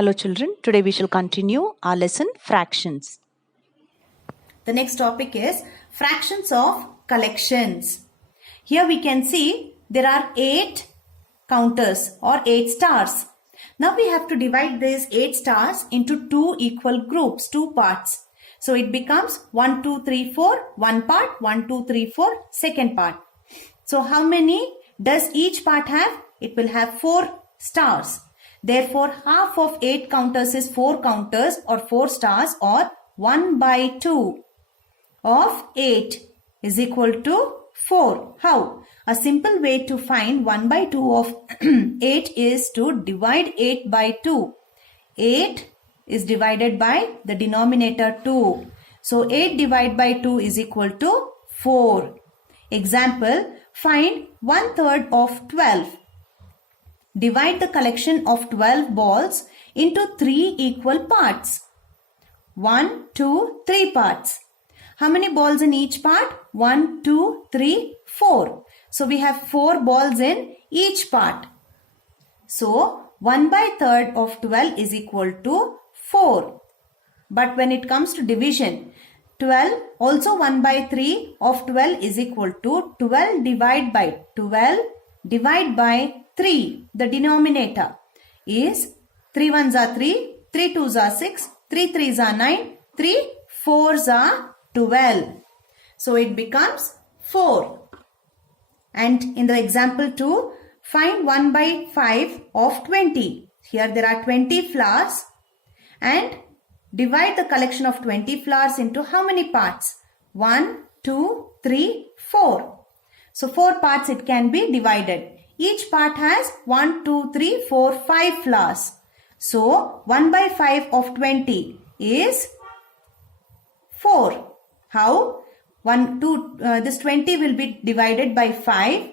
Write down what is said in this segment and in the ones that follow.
Hello children, today we shall continue our lesson fractions. The next topic is fractions of collections. Here we can see there are 8 counters or 8 stars. Now we have to divide these 8 stars into 2 equal groups, 2 parts. So it becomes 1, 2, 3, 4, one part, 1, 2, 3, 4, second part. So how many does each part have? It will have 4 stars. Therefore, half of 8 counters is 4 counters or 4 stars, or 1 by 2 of 8 is equal to 4. How? A simple way to find 1 by 2 of 8 is to divide 8 by 2. 8 is divided by the denominator 2. So 8 divided by 2 is equal to 4. Example, find 1/3 of 12. Divide the collection of 12 balls into 3 equal parts. 1, 2, 3 parts. How many balls in each part? 1, 2, 3, 4. So we have 4 balls in each part. So 1/3 of 12 is equal to 4. But when it comes to division, 12 also 1/3 of 12 is equal to 12 divided by 12 divided by 3. The denominator is 3 ones are 3, 3 twos are 6, 3 threes are 9, 3 fours are 12. So it becomes 4. And in the example 2, find 1/5 of 20. Here there are 20 flowers and divide the collection of 20 flowers into how many parts? 1, 2, 3, 4. So 4 parts it can be divided. Each part has 1, 2, 3, 4, 5 flowers. So 1/5 of 20 is 4. How? This 20 will be divided by 5.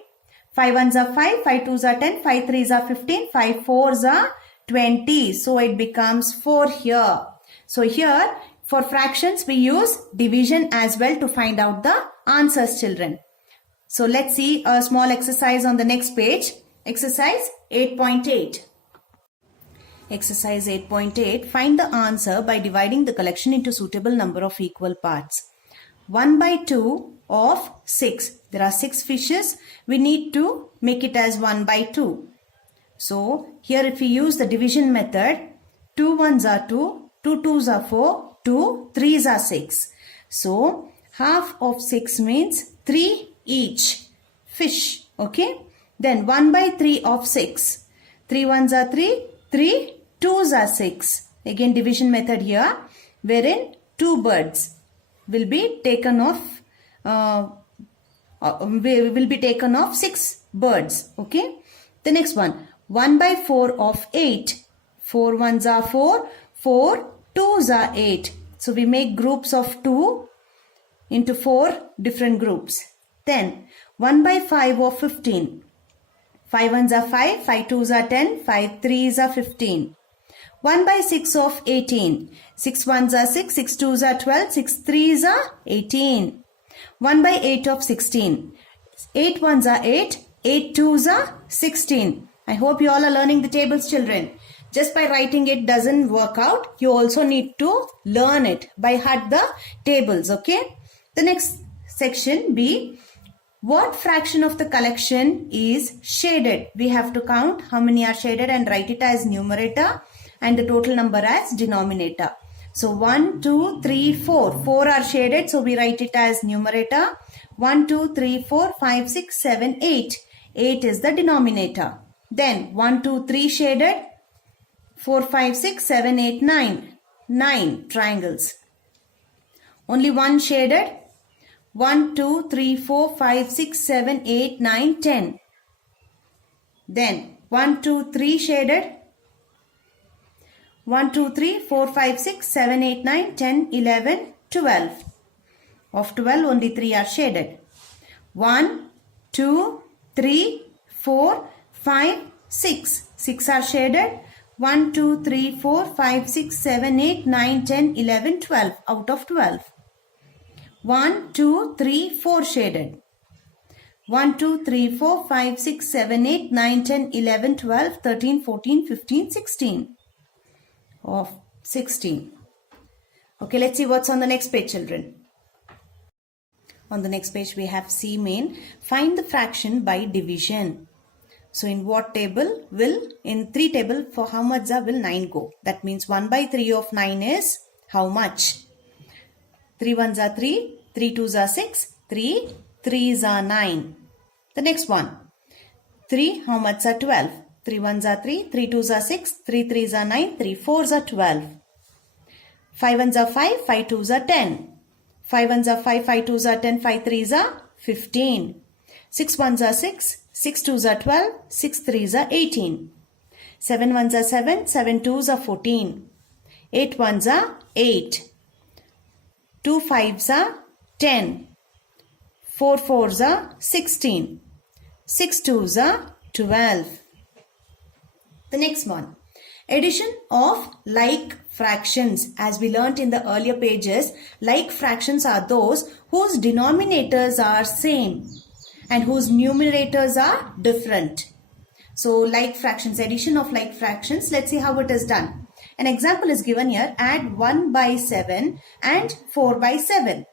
5 ones are 5, 5 twos are 10, 5 threes are 15, 5 fours are 20. So it becomes 4 here. So here for fractions we use division as well to find out the answers, children. So let's see a small exercise on the next page. Exercise 8.8. Exercise 8.8. Find the answer by dividing the collection into suitable number of equal parts. 1/2 of 6. There are 6 fishes. We need to make it as 1/2. So here if we use the division method, 2 ones are 2, 2 twos are 4, 2 threes are 6. So half of 6 means 3 each fish. Okay. Then 1/3 of 6. 3 ones are 3, 3 twos are 6. Again division method here, wherein 2 birds will be taken off. Will be taken off 6 birds. Okay. The next one, 1/4 of 8. 4 ones are 4, 4 twos are 8. So we make groups of 2 into 4 different groups. Then 1/5 of 15. 5 ones are 5, 5 twos are 10, 5 threes are 15. 1/6 of 18. 6 ones are 6, 6 twos are 12, 6 threes are 18. 1/8 of 16. 8 ones are 8, 8 twos are 16. I hope you all are learning the tables, children. Just by writing it doesn't work out. You also need to learn it by heart the tables. Okay. The next section B. What fraction of the collection is shaded? We have to count how many are shaded and write it as numerator and the total number as denominator. So 1, 2, 3, 4. 4 are shaded. So we write it as numerator. 1, 2, 3, 4, 5, 6, 7, 8. 8 is the denominator. Then 1, 2, 3 shaded. 4, 5, 6, 7, 8, 9. 9 triangles. Only 1 shaded. 1, 2, 3, 4, 5, 6, 7, 8, 9, 10. Then 1, 2, 3 shaded. 1, 2, 3, 4, 5, 6, 7, 8, 9, 10, 11, 12. Of 12 only 3 are shaded. 1, 2, 3, 4, 5, 6. 6 are shaded. 1, 2, 3, 4, 5, 6, 7, 8, 9, 10, 11, 12 out of 12. 1, 2, 3, 4 shaded. 1, 2, 3, 4, 5, 6, 7, 8, 9, 10, 11, 12, 13, 14, 15, 16. of 16. Okay, let's see what's on the next page, children. On the next page, we have C main. Find the fraction by division. So in what table will, in 3 table, for how much will 9 go? That means 1 by 3 of 9 is how much? 3 ones are 3, 3 twos are 6, 3 threes are 9. The next one, 3 how much are 12? 3 ones are 3, 3 twos are 6, 3 threes are 9, 3 fours are 12. 5 ones are 5, 5 twos are 10. 5 ones are 5, 5 twos are 10, 5 threes are 15. 6 ones are 6, 6 twos are 12, 6 threes are 18. 7 ones are 7, 7 twos are 14. 8 ones are 8. 2 fives are 10. 4 fours are 16. 6 twos are 12. The next one, addition of like fractions. As we learnt in the earlier pages, like fractions are those whose denominators are same and whose numerators are different. So like fractions, addition of like fractions, let's see how it is done. An example is given here, add 1 by 7 and 4 by 7.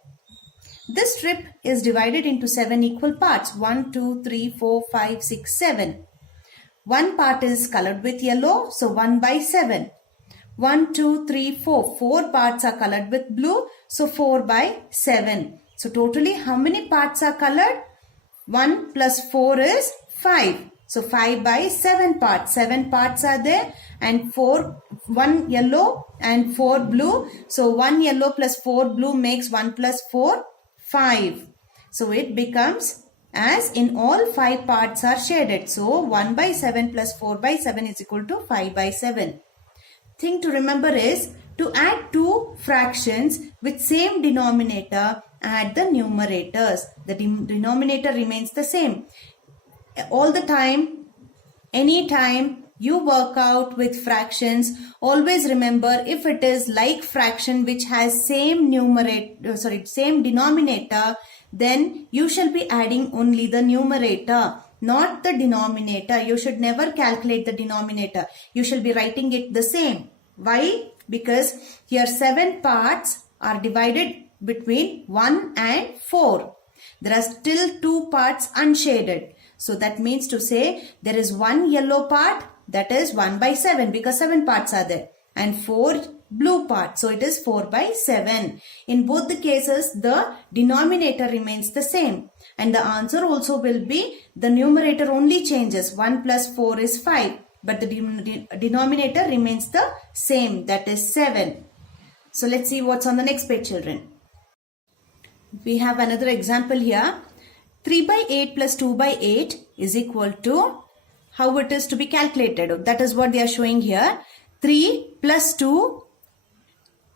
This strip is divided into 7 equal parts, 1, 2, 3, 4, 5, 6, 7. One part is colored with yellow, so 1 by 7. 1, 2, 3, 4. 4 parts are colored with blue, so 4 by 7. So totally how many parts are colored? 1 plus 4 is 5. So 5 by 7 parts. 7 parts are there and 1 yellow and 4 blue. So 1 yellow plus 4 blue makes 1 plus 4, 5. So it becomes as in all 5 parts are shaded. So 1 by 7 plus 4 by 7 is equal to 5 by 7. Thing to remember is to add 2 fractions with same denominator, add the numerators. The denominator remains the same. All the time, anytime you work out with fractions, always remember if it is like fraction which has same denominator, then you shall be adding only the numerator, not the denominator. You should never calculate the denominator. You shall be writing it the same. Why? Because here 7 parts are divided between 1 and 4. There are still 2 parts unshaded. So that means to say there is 1 yellow part, that is 1 by 7 because 7 parts are there, and 4 blue parts. So it is 4 by 7. In both the cases, the denominator remains the same. And the answer also will be, the numerator only changes. 1 plus 4 is 5. But the denominator remains the same. That is 7. So let's see what's on the next page, children. We have another example here. 3 by 8 plus 2 by 8 is equal to, how it is to be calculated. That is what they are showing here. 3 plus 2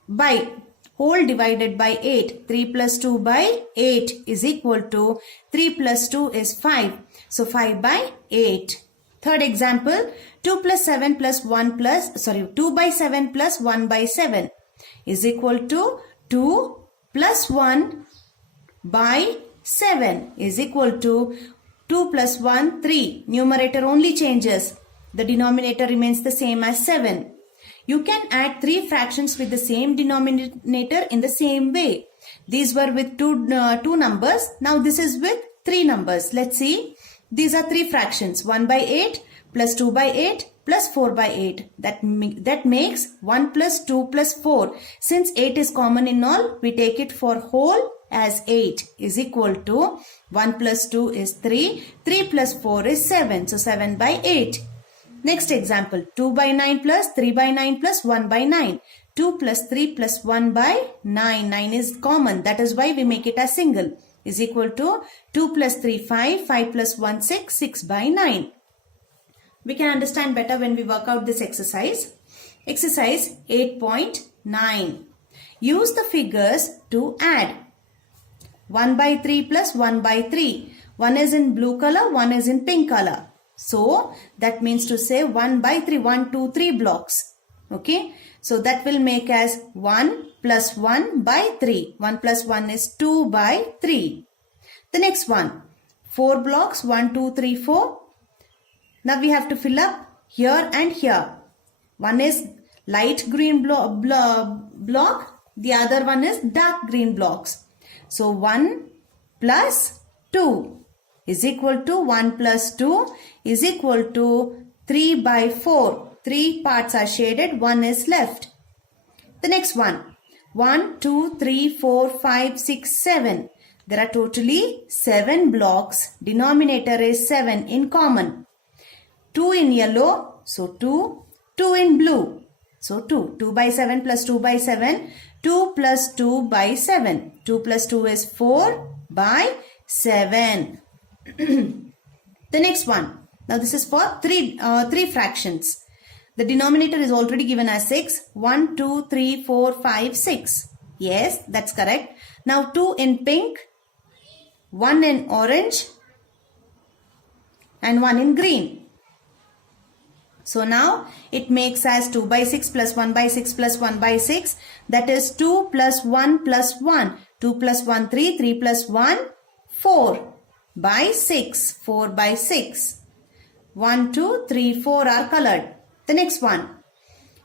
by whole divided by 8. 3 plus 2 by 8 is equal to 3 plus 2 is 5. So 5 by 8. Third example, 2 by 7 plus 1 by 7 is equal to 2 plus 1 by 7 is equal to 2 plus 1, 3. Numerator only changes. The denominator remains the same as 7. You can add 3 fractions with the same denominator in the same way. These were with two numbers. Now this is with 3 numbers. Let's see. These are 3 fractions. 1 by 8 plus 2 by 8 plus 4 by 8. That makes 1 plus 2 plus 4. Since 8 is common in all, we take it for whole as 8 is equal to 1 plus 2 is 3. 3 plus 4 is 7. So 7 by 8. Next example, 2 by 9 plus 3 by 9 plus 1 by 9. 2 plus 3 plus 1 by 9. 9 is common. That is why we make it as single. Is equal to 2 plus 3, 5. 5 plus 1, 6. 6 by 9. We can understand better when we work out this exercise. Exercise 8.9. Use the figures to add. 1 by 3 plus 1 by 3. One is in blue color, one is in pink color. So that means to say 1 by 3, 1, 2, 3 blocks. Okay. So that will make as 1 plus 1 by 3. 1 plus 1 is 2 by 3. The next one, 4 blocks, 1, 2, 3, 4. Now we have to fill up here and here. One is light green block, the other one is dark green blocks. So 1 plus 2 is equal to 1 plus 2 is equal to 3 by 4. 3 parts are shaded, 1 is left. The next one, 1, 2, 3, 4, 5, 6, 7. There are totally 7 blocks. Denominator is 7 in common. 2 in yellow, so 2. 2 in blue, so 2. 2 by 7 plus 2 by 7. 2 plus 2 by 7. 2 plus 2 is 4 by 7. The next one. Now this is for three fractions. The denominator is already given as 6. 1, 2, 3, 4, 5, 6. Yes, that's correct. Now 2 in pink, 1 in orange and 1 in green. So now it makes as 2 by 6 plus 1 by 6 plus 1 by 6. That is 2 plus 1 plus 1. 2 plus 1, 3. 3 plus 1, 4 by 6. 4 by 6. 1, 2, 3, 4 are colored. The next one.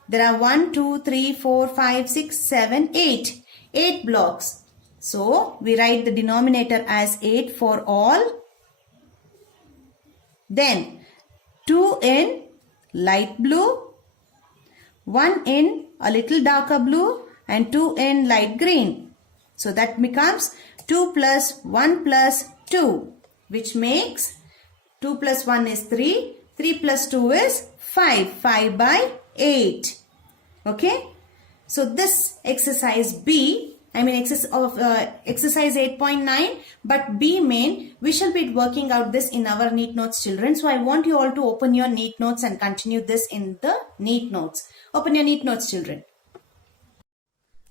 There are 1, 2, 3, 4, 5, 6, 7, 8. 8 blocks. So we write the denominator as 8 for all. Then 2 in light blue, 1 in a little darker blue and 2 in light green. So that becomes 2 plus 1 plus 2, which makes 2 plus 1 is 3. 3 plus 2 is 5. 5 by 8. Okay. So this exercise B, exercise 8.9, but B main, we shall be working out this in our neat notes, children. So I want you all to open your neat notes and continue this in the neat notes. Open your neat notes, children.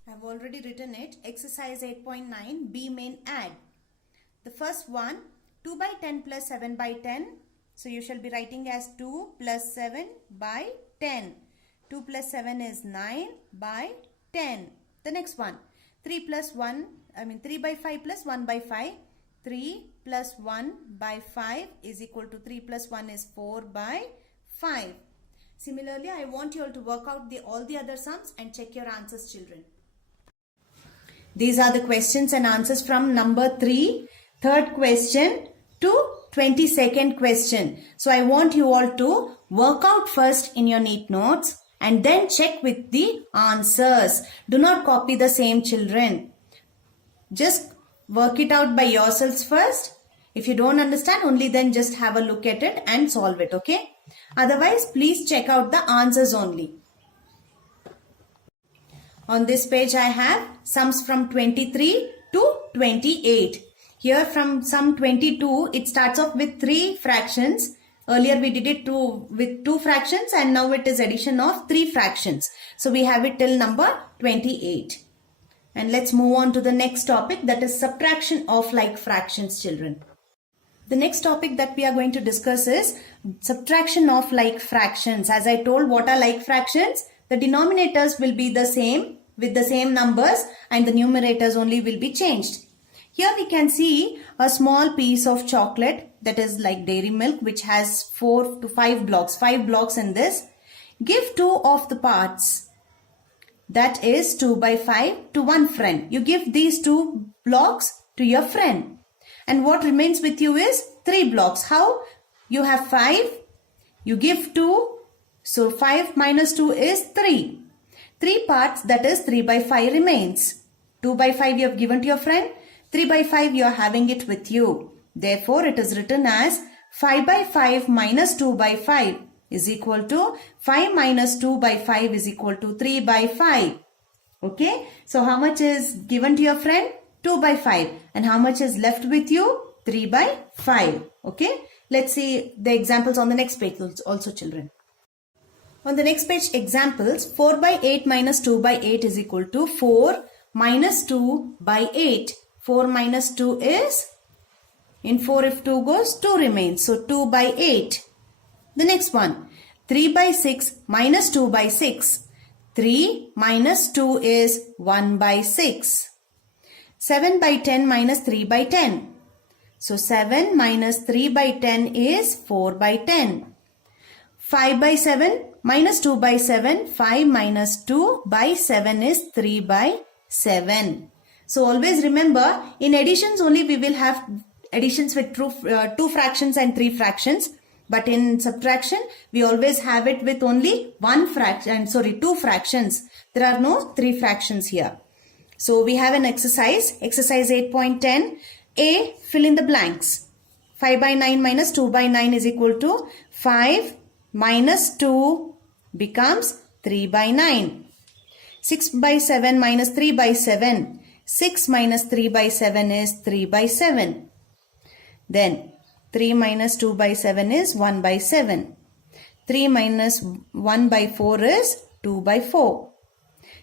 I have already written it. Exercise 8.9, B main add. The first one, 2 by 10 plus 7 by 10. So you shall be writing as 2 plus 7 by 10. 2 plus 7 is 9 by 10. The next one, 3 by 5 plus 1 by 5. 3 plus 1 by 5 is equal to 3 plus 1 is 4 by 5. Similarly, I want you all to work out all the other sums and check your answers, children. These are the questions and answers from number 3, third question to 22nd question. So I want you all to work out first in your neat notes and then check with the answers. Do not copy the same, children. Just work it out by yourselves first. If you don't understand, only then just have a look at it and solve it, okay? Otherwise, please check out the answers only. On this page, I have sums from 23 to 28. Here from sum 22, it starts off with 3 fractions. Earlier we did it with 2 fractions and now it is addition of 3 fractions. So we have it till number 28. And let's move on to the next topic, that is subtraction of like fractions, children. The next topic that we are going to discuss is subtraction of like fractions. As I told, what are like fractions? The denominators will be the same with the same numbers and the numerators only will be changed. Here we can see a small piece of chocolate that is like dairy milk, which has 4 to 5 blocks. 5 blocks in this. Give 2 of the parts, that is 2 by 5, to one friend. You give these 2 blocks to your friend. And what remains with you is 3 blocks. How? You have 5. You give 2. So 5 minus 2 is 3. 3 parts, that is 3 by 5 remains. 2 by 5 you have given to your friend. 3 by 5 you are having it with you. Therefore, it is written as 5 by 5 minus 2 by 5 is equal to 5 minus 2 by 5 is equal to 3 by 5. Okay. So, how much is given to your friend? 2 by 5. And how much is left with you? 3 by 5. Okay. Let's see the examples on the next page also, children. On the next page, examples. 4 by 8 minus 2 by 8 is equal to 4 minus 2 by 8. 4 minus 2 is, in 4 if 2 goes, 2 remains. So 2 by 8. The next one, 3 by 6 minus 2 by 6. 3 minus 2 is 1 by 6. 7 by 10 minus 3 by 10. So 7 minus 3 by 10 is 4 by 10. 5 by 7 minus 2 by 7. 5 minus 2 by 7 is 3 by 7. So always remember, in additions only we will have additions with two fractions and three fractions. But in subtraction, we always have it with only two fractions. There are no three fractions here. So we have an exercise 8.10. A, fill in the blanks. 5 by 9 minus 2 by 9 is equal to 5 minus 2 becomes 3 by 9. 6 by 7 minus 3 by 7. 6 minus 3 by 7 is 3 by 7. Then 3 minus 2 by 7 is 1 by 7. 3 minus 1 by 4 is 2 by 4.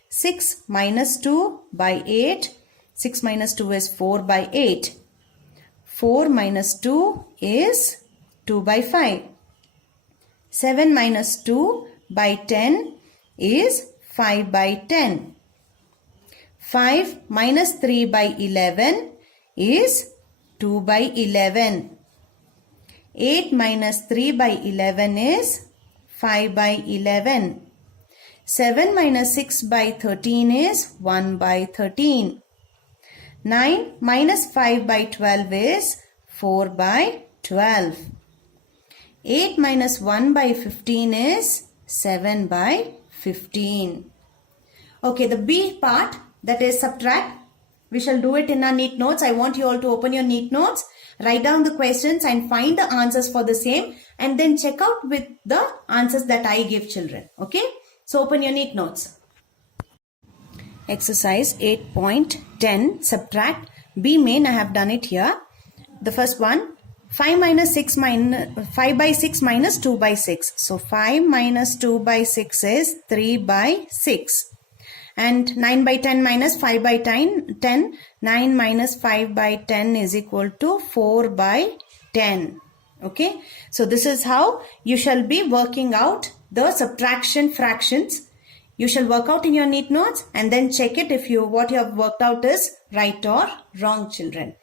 6 minus 2 by 8. 6 minus 2 is 4 by 8. 4 minus 2 is 2 by 5. 7 minus 2 by 10 is 5 by 10. 5 minus 3 by 11 is 2 by 11. 8 minus 3 by 11 is 5 by 11. 7 minus 6 by 13 is 1 by 13. 9 minus 5 by 12 is 4 by 12. 8 minus 1 by 15 is 7 by 15. Okay, the B part, that is subtract, we shall do it in our neat notes. I want you all to open your neat notes, write down the questions and find the answers for the same, and then check out with the answers that I give children. Okay, so open your neat notes. Exercise 8.10, subtract. B main, I have done it here. The first one, 5 by 6 minus 2 by 6. So 5 minus 2 by 6 is 3 by 6. And 9 by 10 minus 5 by 10. 9 minus 5 by 10 is equal to 4 by 10. Okay. So this is how you shall be working out the subtraction fractions. You shall work out in your neat notes and then check it if what you have worked out is right or wrong, children.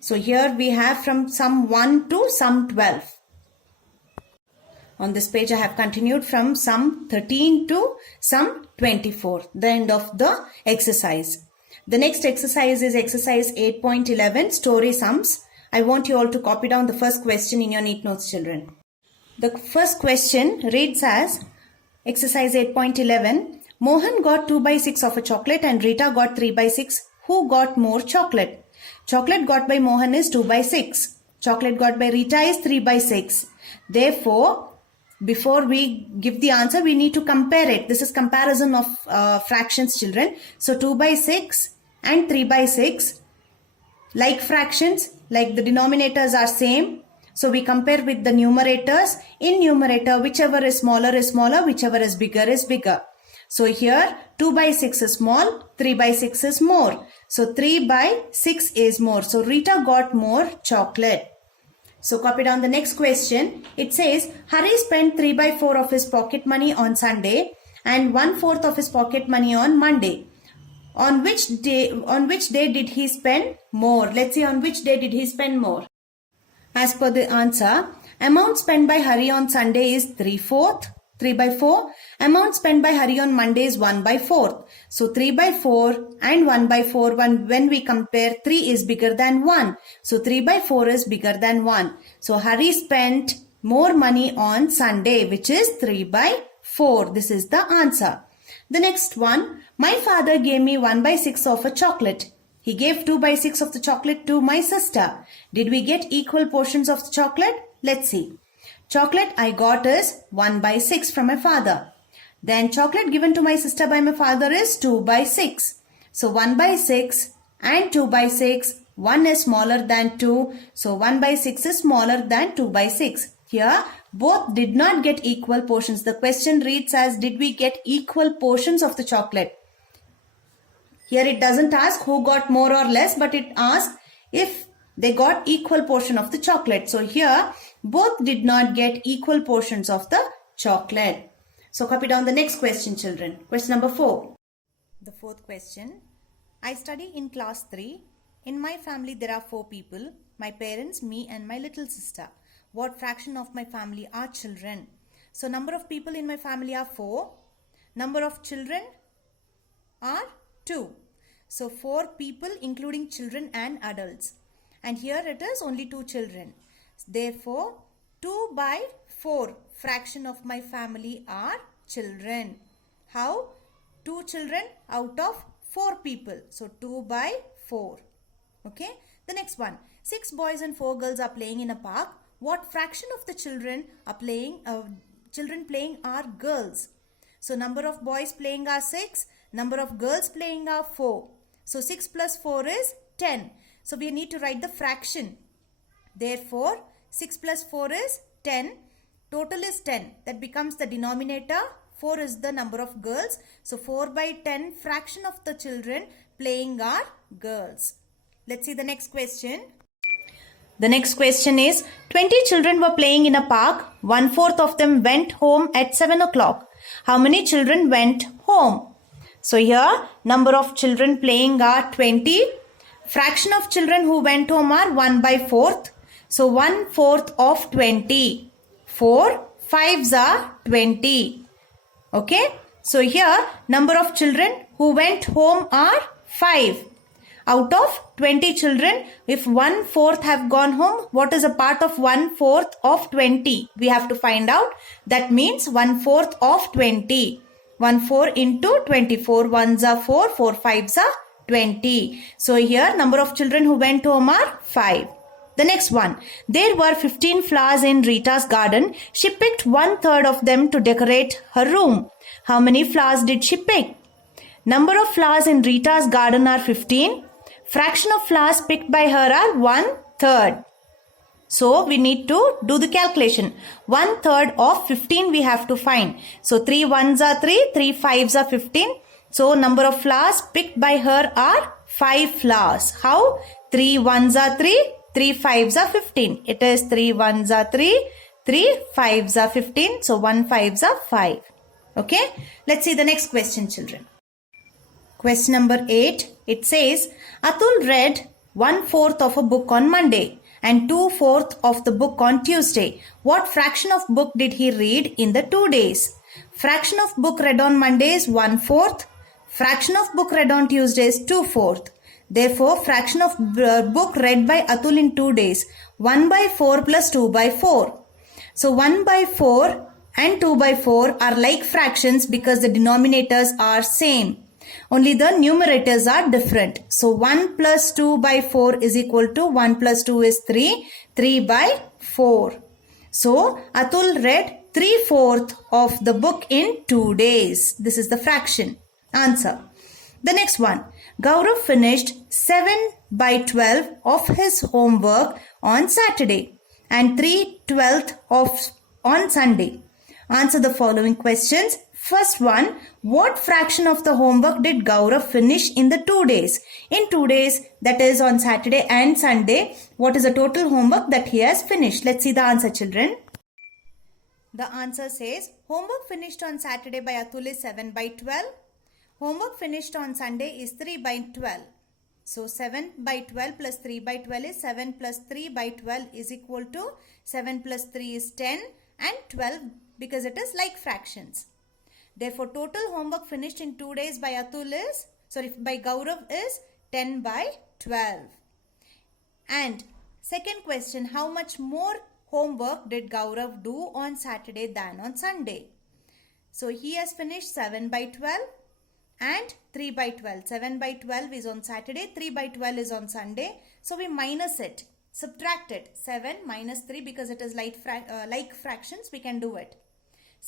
So here we have from sum 1 to sum 12. On this page I have continued from sum 13 to sum 24, the end of the exercise. The next exercise is exercise 8.11, story sums. I want you all to copy down the first question in your neat notes, children. The first question reads as exercise 8.11. Mohan got 2 by 6 of a chocolate and Rita got 3 by 6. Who got more chocolate? Chocolate got by Mohan is 2 by 6. Chocolate got by Rita is 3 by 6. Therefore, before we give the answer, we need to compare it. This is comparison of fractions, children. So 2 by 6 and 3 by 6, like fractions, like the denominators are same. So we compare with the numerators. In numerator, whichever is smaller, whichever is bigger. So here 2 by 6 is small, 3 by 6 is more. So 3 by 6 is more. So Rita got more chocolate. So copy down the next question. It says, Hari spent 3 by 4 of his pocket money on Sunday and 1/4 of his pocket money on Monday. On which day did he spend more? Let's see, on which day did he spend more? As per the answer, amount spent by Hari on Sunday is 3 by 4. Amount spent by Hari on Monday is 1 by 4. So 3 by 4 and 1 by 4, when we compare, 3 is bigger than 1. So 3 by 4 is bigger than 1. So Hari spent more money on Sunday, which is 3 by 4. This is the answer. The next one, my father gave me 1 by 6 of a chocolate. He gave 2 by 6 of the chocolate to my sister. Did we get equal portions of the chocolate? Let's see. Chocolate I got is 1 by 6 from my father. Then chocolate given to my sister by my father is 2 by 6. So 1 by 6 and 2 by 6. 1 is smaller than 2. So 1 by 6 is smaller than 2 by 6. Here both did not get equal portions. The question reads as, did we get equal portions of the chocolate? Here it doesn't ask who got more or less, but it asks if they got equal portion of the chocolate. So here both did not get equal portions of the chocolate. So copy down the next question, children. Question number 4. The fourth question. I study in class 3. In my family there are 4 people. My parents, me and my little sister. What fraction of my family are children? So number of people in my family are 4. Number of children are 2. So 4 people including children and adults. And here it is only 2 children. Therefore, 2 by 4 fraction of my family are children. How? 2 children out of 4 people. So 2 by 4. Okay. The next one. 6 boys and 4 girls are playing in a park. What fraction of the children are playing? Children playing are girls. So number of boys playing are 6. Number of girls playing are 4. So 6 plus 4 is 10. So we need to write the fraction. Therefore, 6 plus 4 is 10. Total is 10. That becomes the denominator. 4 is the number of girls. So 4 by 10 fraction of the children playing are girls. Let's see the next question. The next question is 20 children were playing in a park. 1/4 of them went home at 7 o'clock. How many children went home? So here number of children playing are 20. Fraction of children who went home are 1 by 4th. So 1/4 of 20. 4 5s are 20. Okay. So here number of children who went home are 5. Out of 20 children, if 1/4 have gone home, what is a part of 1/4 of 20? We have to find out. That means 1/4 of 20. 1/4 into 24. 1s are 4, 4 5s are 20. So here number of children who went home are 5. The next one. There were 15 flowers in Rita's garden. She picked 1/3 of them to decorate her room. How many flowers did she pick? Number of flowers in Rita's garden are 15. Fraction of flowers picked by her are 1/3. So we need to do the calculation. 1/3 of 15 we have to find. So 3 1s are 3, 3 5s are 15. So number of flowers picked by her are 5 flowers. How? 3 1s are 3, 3 5s are 15. It is 3 1s are 3, 3 5s are 15. So 1 5s are 5. Okay. Let's see the next question, children. Question number 8. It says, Atul read 1/4 of a book on Monday and 2/4 of the book on Tuesday. What fraction of book did he read in the 2 days? Fraction of book read on Monday is 1/4. Fraction of book read on Tuesday is 2/4. Therefore, fraction of book read by Atul in 2 days. 1 by 4 plus 2 by 4. So 1 by 4 and 2 by 4 are like fractions because the denominators are same. Only the numerators are different. So 1 plus 2 by 4 is equal to 1 plus 2 is 3. 3 by 4. So Atul read 3/4 of the book in 2 days. This is the fraction. Answer. The next one. Gaurav finished 7 by 12 of his homework on Saturday and 3/12 on Sunday. Answer the following questions. First one, what fraction of the homework did Gaurav finish in the 2 days? In 2 days, that is on Saturday and Sunday, what is the total homework that he has finished? Let's see the answer, children. The answer says, homework finished on Saturday by Atul is 7 by 12. Homework finished on Sunday is 3 by 12. So 7 by 12 plus 3 by 12 is 7 plus 3 by 12 is equal to 7 plus 3 is 10 and 12 because it is like fractions. Therefore, total homework finished in 2 days by by Gaurav is 10 by 12. And second question, how much more homework did Gaurav do on Saturday than on Sunday? So he has finished 7 by 12 and 3 by 12. 7 by 12 is on Saturday, 3 by 12 is on Sunday. So we minus it, subtract it. 7 minus 3 because it is like fractions, we can do it.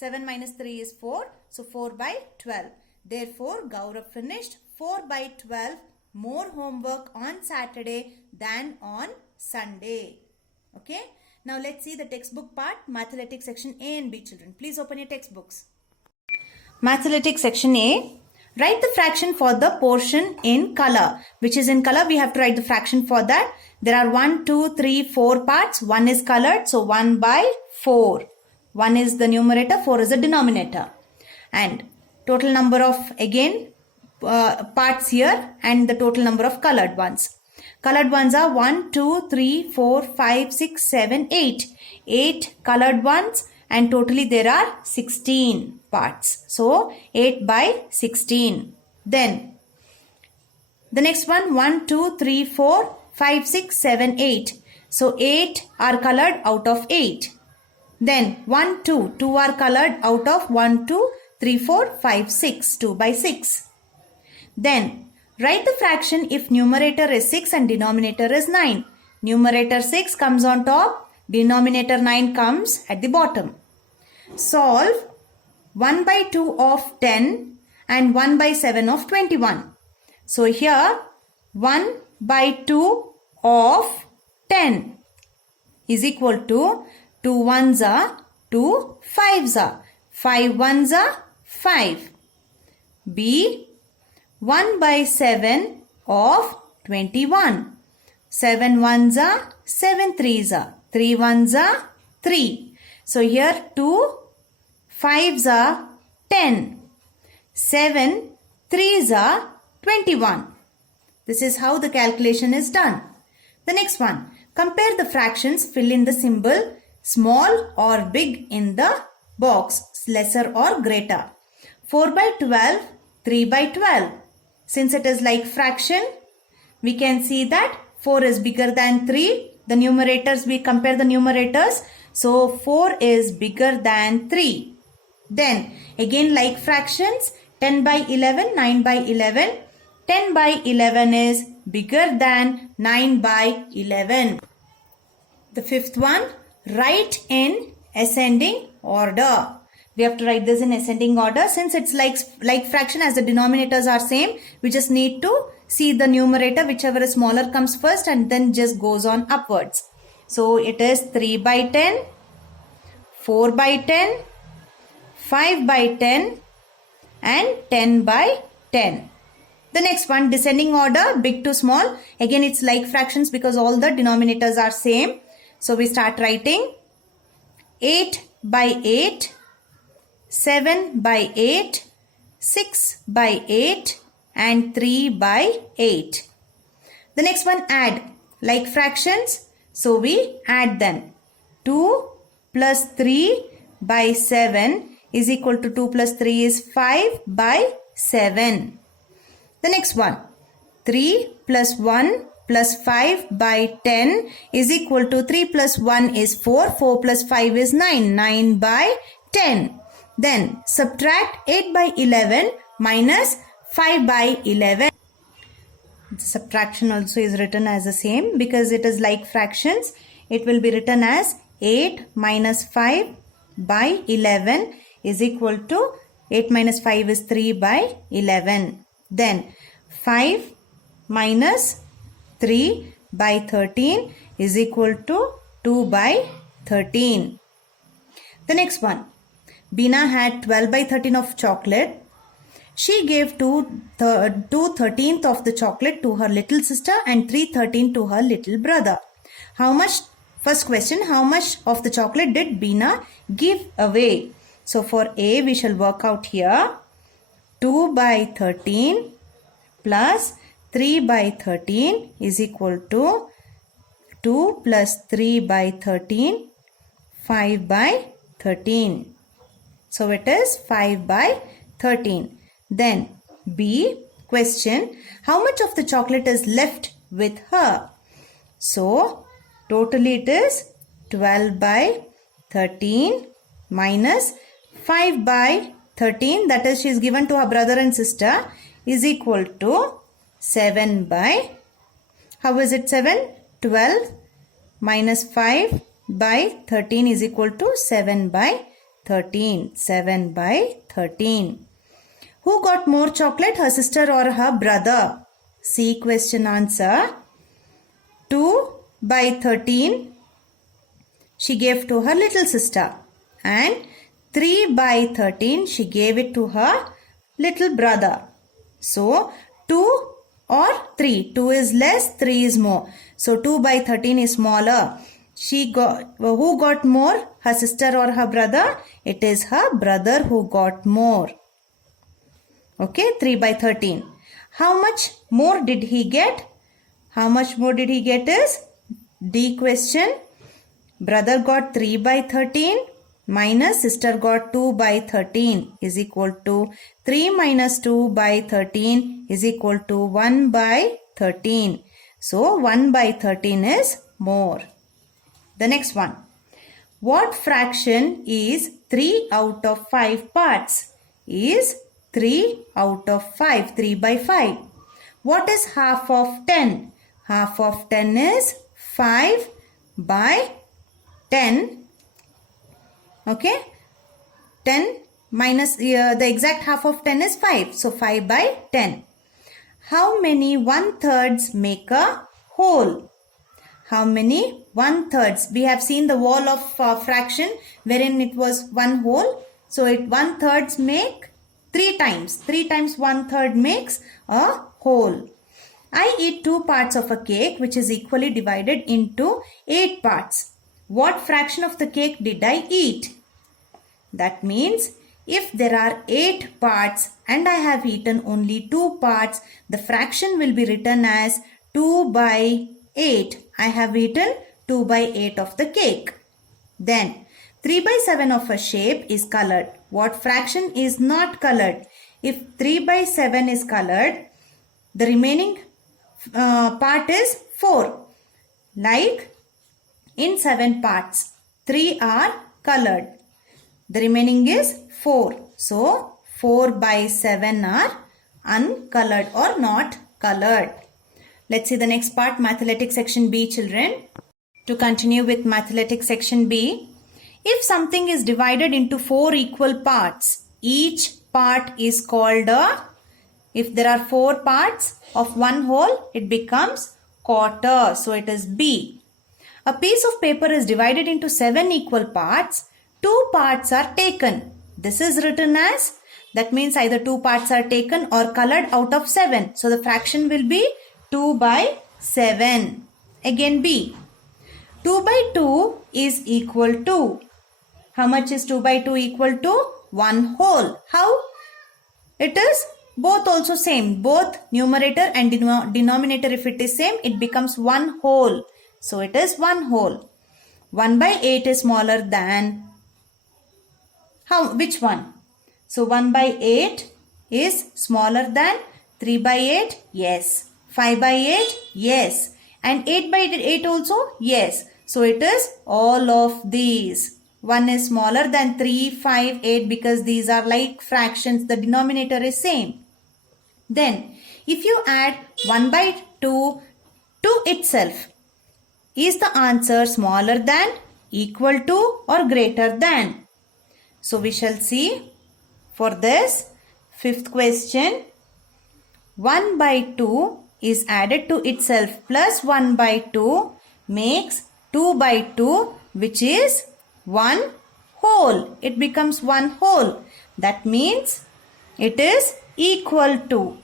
7 minus 3 is 4. So 4 by 12. Therefore, Gaurav finished 4 by 12 more homework on Saturday than on Sunday. Okay. Now let's see the textbook part. Mathematics section A and B, children. Please open your textbooks. Mathematics section A. Write the fraction for the portion in color. Which is in color, we have to write the fraction for that. There are 1, 2, 3, 4 parts. 1 is colored. So 1 by 4. 1 is the numerator, 4 is the denominator. And total number of, again, parts here and the total number of colored ones. Colored ones are 1, 2, 3, 4, 5, 6, 7, 8. 8 colored ones and totally there are 16 parts. So 8 by 16. Then the next one, 1, 2, 3, 4, 5, 6, 7, 8. So 8 are colored out of 8. Then 1, 2, 2 are colored out of 1, 2, 3, 4, 5, 6, 2 by 6. Then write the fraction if numerator is 6 and denominator is 9. Numerator 6 comes on top, denominator 9 comes at the bottom. Solve 1 by 2 of 10 and 1 by 7 of 21. So here 1 by 2 of 10 is equal to 2 ones are 2 fives are 5 ones are 5. B 1 by 7 of 21. 7 ones are 7 threes are 3 ones are 3. So here 2 fives are 10. 7 threes are 21. This is how the calculation is done. The next one, compare the fractions, fill in the symbol small or big in the box, lesser or greater. 4 by 12, 3 by 12. Since it is like fraction, we can see that 4 is bigger than 3. The numerators, we compare the numerators. So 4 is bigger than 3. Then again like fractions, 10 by 11, 9 by 11. 10 by 11 is bigger than 9 by 11. The fifth one, write in ascending order. We have to write this in ascending order. Since it's like fraction, as the denominators are same, we just need to see the numerator, whichever is smaller comes first and then just goes on upwards. So it is 3 by 10, 4 by 10, 5 by 10 and 10 by 10. The next one, descending order, big to small. Again, it's like fractions because all the denominators are same. So we start writing 8 by 8, 7 by 8, 6 by 8 and 3 by 8. The next one, add, like fractions. So we add them. 2 plus 3 by 7 is equal to 2 plus 3 is 5 by 7. The next one, 3 plus 1 plus 5 by 10 is equal to 3 plus 1 is 4, 4 plus 5 is 9, 9 by 10. Then subtract 8 by 11 minus 5 by 11. The subtraction also is written as the same because it is like fractions. It will be written as 8 minus 5 by 11 is equal to 8 minus 5 is 3 by 11. Then 5 minus 3 by 13 is equal to 2 by 13. The next one, Bina had 12 by 13 of chocolate. She gave 2/13 of the chocolate to her little sister and 3/13 to her little brother. How much, first question, how much of the chocolate did Bina give away? So for A, we shall work out here. 2 by 13 plus 3 by 13 is equal to 2 plus 3 by 13, 5 by 13. So it is 5 by 13. Then B, question, how much of the chocolate is left with her? So totally it is 12 by 13 minus 5 by 13, that is she is given to her brother and sister, is equal to 7 by, how is it 7? 12 minus 5 by 13 is equal to 7 by 13. 7 by 13. Who got more chocolate, her sister or her brother? C, question answer. 2 by 13 she gave to her little sister and 3 by 13 she gave it to her little brother. So 2 or 3. 2 is less, 3 is more. So 2 by 13 is smaller. Who got more? Her sister or her brother? It is her brother who got more. Okay, 3 by 13. How much more did he get? How much more did he get is D question. Brother got 3 by 13. minus sister got 2 by 13 is equal to 3 minus 2 by 13 is equal to 1 by 13. So 1 by 13 is more. The next one. What fraction is 3 out of 5 parts? Is 3 out of 5, 3 by 5. What is half of 10? Half of 10 is 5 by 10. Okay. 10 minus the exact half of 10 is 5. So 5 by 10. How many 1/3 make a whole? How many 1/3? We have seen the wall of fraction wherein it was 1 whole. So 1/3 make 3 times. 3 times 1/3 makes a whole. I eat 2 parts of a cake which is equally divided into 8 parts. What fraction of the cake did I eat? That means if there are 8 parts and I have eaten only 2 parts, the fraction will be written as 2 by 8. I have eaten 2 by 8 of the cake. Then 3 by 7 of a shape is colored. What fraction is not colored? If 3 by 7 is colored, the remaining part is 4. Like in 7 parts, 3 are colored. The remaining is 4. So 4 by 7 are uncolored or not colored. Let's see the next part, Mathematics section B, children. To continue with Mathematics section B, if something is divided into 4 equal parts, each part is called if there are 4 parts of one whole, it becomes quarter. So it is B. A piece of paper is divided into 7 equal parts. 2 parts are taken. This is written as, that means either 2 parts are taken or colored out of 7. So the fraction will be 2 by 7. Again B. 2 by 2 is equal to, how much is 2 by 2 equal to? 1 whole. How? It is both also same. Both numerator and denominator, if it is same, it becomes 1 whole. So it is 1 whole. 1 by 8 is smaller than, which one? So 1 by 8 is smaller than 3 by 8? Yes. 5 by 8? Yes. And 8 by 8 also? Yes. So it is all of these. 1 is smaller than 3, 5, 8 because these are like fractions. The denominator is same. Then if you add 1 by 2 to itself, is the answer smaller than, equal to or greater than? So we shall see for this 5th question. 1 by 2 is added to itself plus 1 by 2 makes 2 by 2, which is 1 whole. It becomes 1 whole. That means it is equal to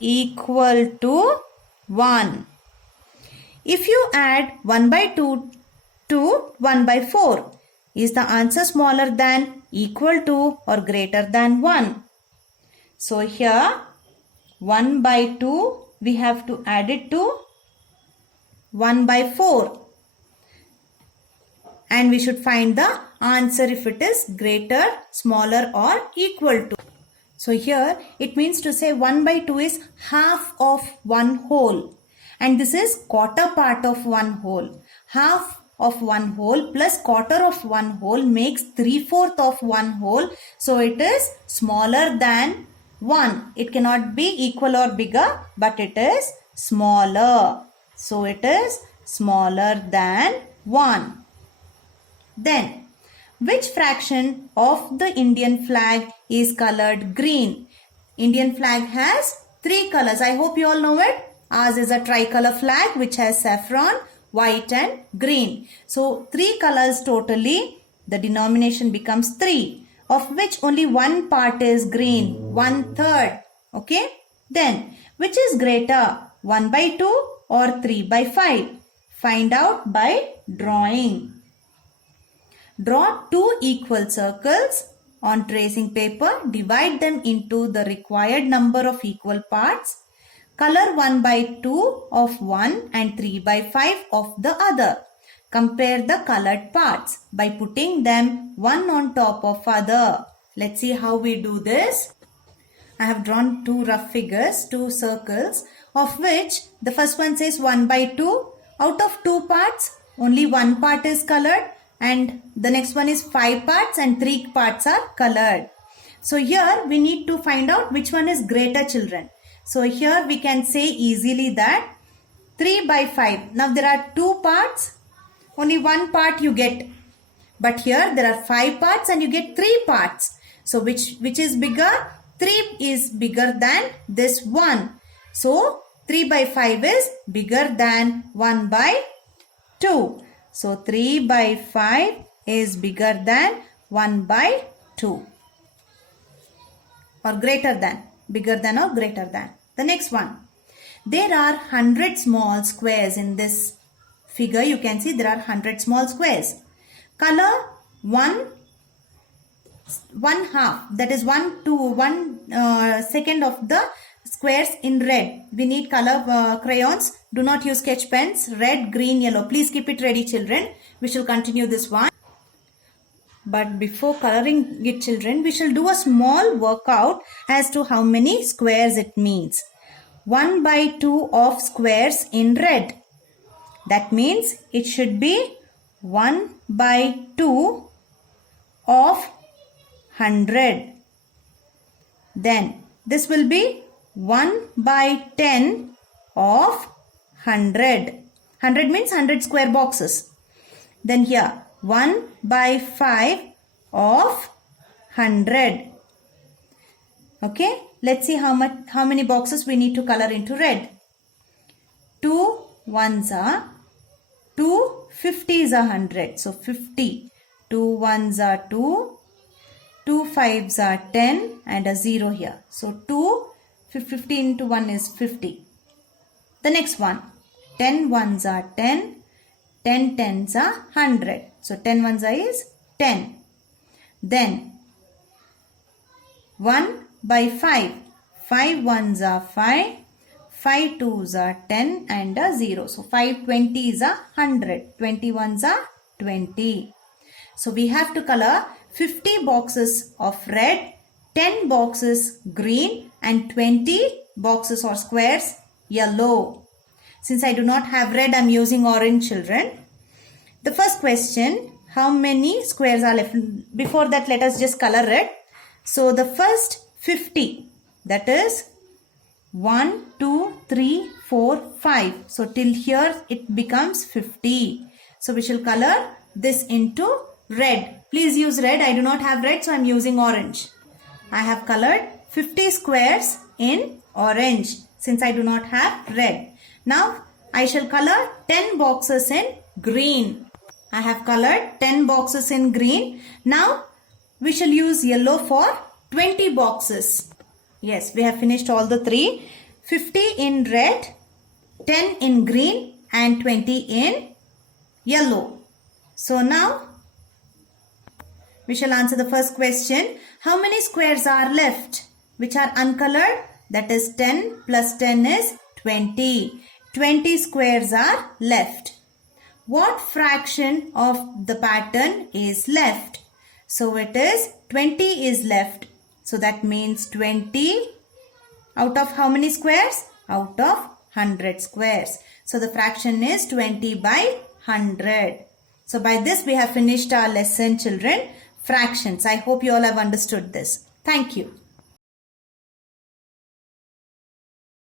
1. If you add 1 by 2 to 1 by 4, is the answer smaller than, equal to or greater than 1? So here 1 by 2 we have to add it to 1 by 4. And we should find the answer if it is greater, smaller or equal to. So here it means to say 1 by 2 is half of 1 whole. And this is quarter part of 1 whole. Half of 1 whole plus quarter of 1 whole makes 3/4 of 1 whole. So it is smaller than 1. It cannot be equal or bigger, but it is smaller. So it is smaller than 1. Then, which fraction of the Indian flag is colored green? Indian flag has 3 colors. I hope you all know it. Ours is a tricolor flag which has saffron, white and green. So 3 colors totally. The denomination becomes 3, of which only 1 part is green, 1/3. Okay. Then, which is greater, 1 by 2 or 3 by 5? Find out by drawing. Draw 2 equal circles on tracing paper. Divide them into the required number of equal parts. Color 1 by 2 of one and 3 by 5 of the other. Compare the colored parts by putting them one on top of other. Let's see how we do this. I have drawn two rough figures, two circles, of which the first one says 1 by 2. Out of 2 parts, only 1 part is colored, and the next one is 5 parts and 3 parts are colored. So here we need to find out which one is greater, children. So here we can say easily that 3 by 5. Now there are 2 parts, only 1 part you get. But here there are 5 parts and you get 3 parts. So which is bigger? 3 is bigger than this 1. So 3 by 5 is bigger than 1 by 2. So 3 by 5 is bigger than 1 by 2. Or greater than. Bigger than or greater than. The next one. There are 100 small squares in this figure. You can see there are 100 small squares. Color one half, that is 1 second of the squares in red. We need color crayons. Do not use sketch pens. Red, green, yellow. Please keep it ready, children. We shall continue this one. But before coloring it, children, we shall do a small workout as to how many squares it means. 1 by 2 of squares in red. That means it should be 1 by 2 of 100. Then this will be 1 by 10 of 100. 100 means 100 square boxes. Then here 1 by 5 of 100. Okay, let's see how many boxes we need to color into red. 2 ones are 2 50s are 100. So 50. 2 ones are 2. 2 5s are 10 and a 0 here. So 50 into 1 is 50. The next one. 10 ones are 10. 10 10s are 100. So 10 ones are is 10. Then 1 by 5. 5 ones are 5. 5 2s are 10 and a 0. So 5 20s are 100. 20 ones are 20. So we have to color 50 boxes of red, 10 boxes green and 20 boxes or squares yellow. Since I do not have red, I am using orange, children. The first question, how many squares are left? Before that, let us just color it. So the first 50, that is 1, 2, 3, 4, 5. So till here it becomes 50. So we shall color this into red. Please use red. I do not have red, so I am using orange. I have colored 50 squares in orange since I do not have red. Now I shall color 10 boxes in green. I have colored 10 boxes in green. Now we shall use yellow for 20 boxes. Yes, we have finished all the 3. 50 in red, 10 in green and 20 in yellow. So now we shall answer the first question. How many squares are left which are uncolored? That is 10 plus 10 is 20. 20 squares are left. What fraction of the pattern is left? So it is 20 is left. So that means 20 out of how many squares? Out of 100 squares. So the fraction is 20 by 100. So by this we have finished our lesson, children. Fractions. I hope you all have understood this. Thank you.